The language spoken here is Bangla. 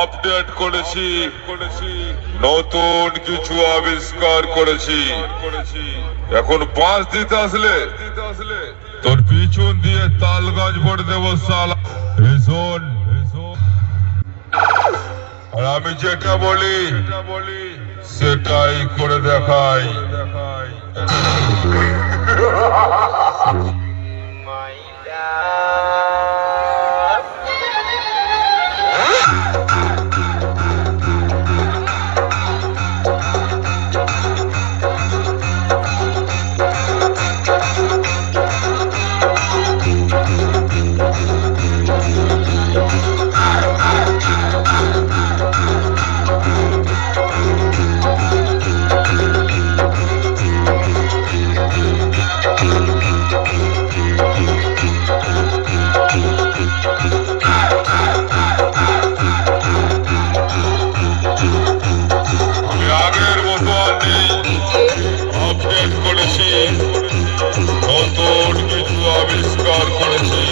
আপডেট করেছি, নতুন কিছু আবিষ্কার করেছি। এখন পাঁচ দিতে আসলে তোর পিছন দিয়ে তাল গাছ ভরে দেবো শালা। ভীষণ আর আমি যেটা বলি সেটাই করে দেখাই। আগের মতো আপডেট করেছি, নতুন কিছু আবিষ্কার করেছি।